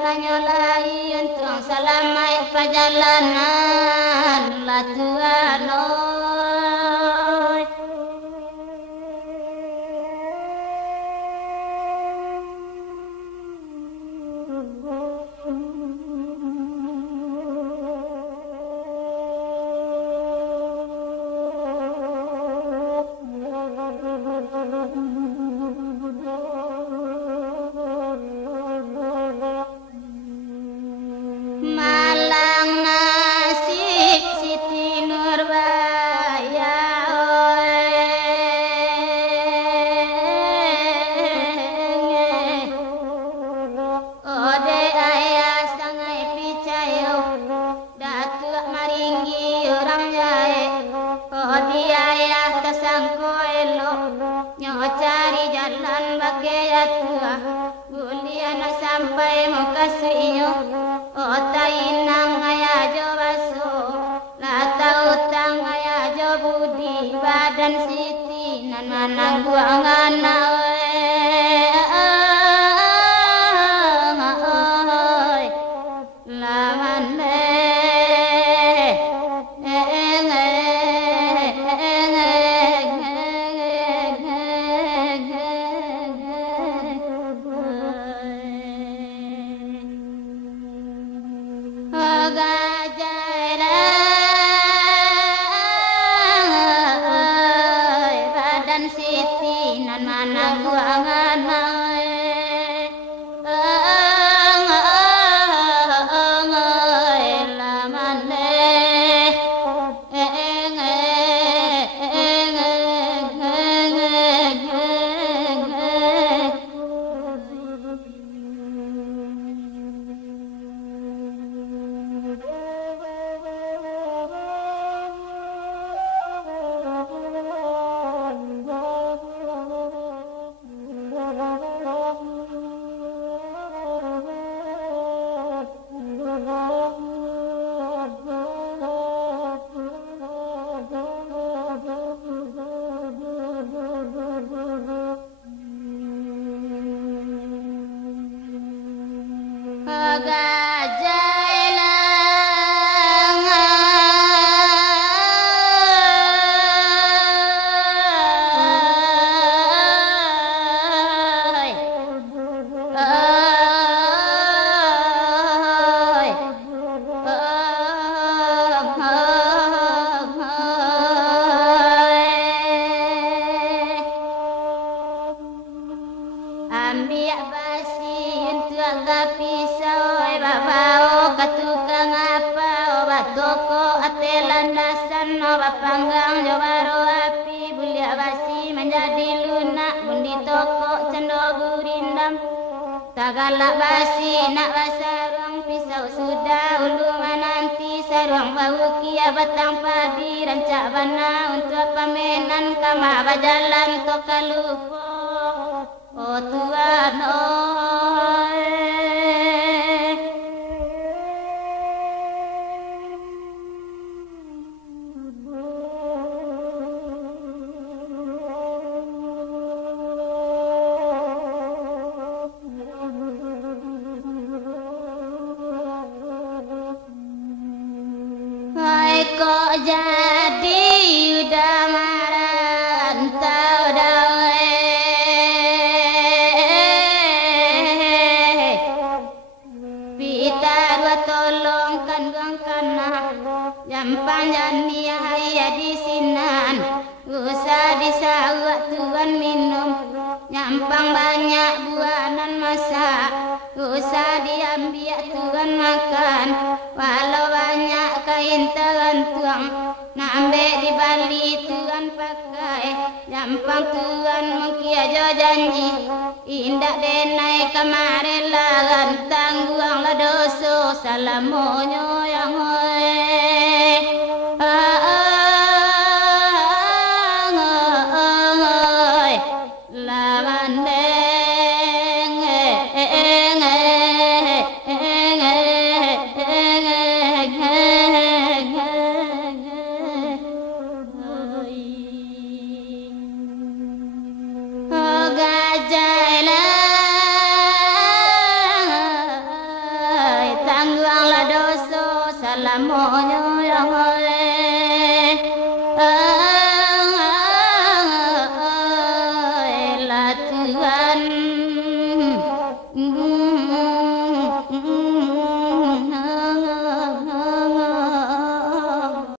tanya lagi untuk selama perjalanan lah Tuhan. Malang nasib Siti Nurbaya ode ayah sangai picayo datuk maringgi orang jae odi ayah tersangko elok nyo cari jalan bagai atua bulian sampai muka suinyo ota inang ayah jo baso lata utang ayah jo budi badan Siti nan manang gua ngana Siti nan manang gua ngana ambiak basi untuk pisau babao katukang apa obat toko atelan dasan obat panggang jawaro api bulia basi menjadi lunak bundi toko cendo gurindam tagalak basi nak basarang pisau sudah ulu mananti sarang bau kia batang padi rancak bana untuk pamenan kama bajalan tokalupo. Oh Tuhan, hai kok jadi udah merantau dah. Panjang niaya di sinan usah disawak tuan minum nyampang banyak buanan masak usah diambil tuan makan walau banyak kain terantuang nambah di bali tuan pakai nyampang tuan mengkiajo janji indak denai kemarin lagan tangguang la doso salamonyo yang malamoyo yangoe la tua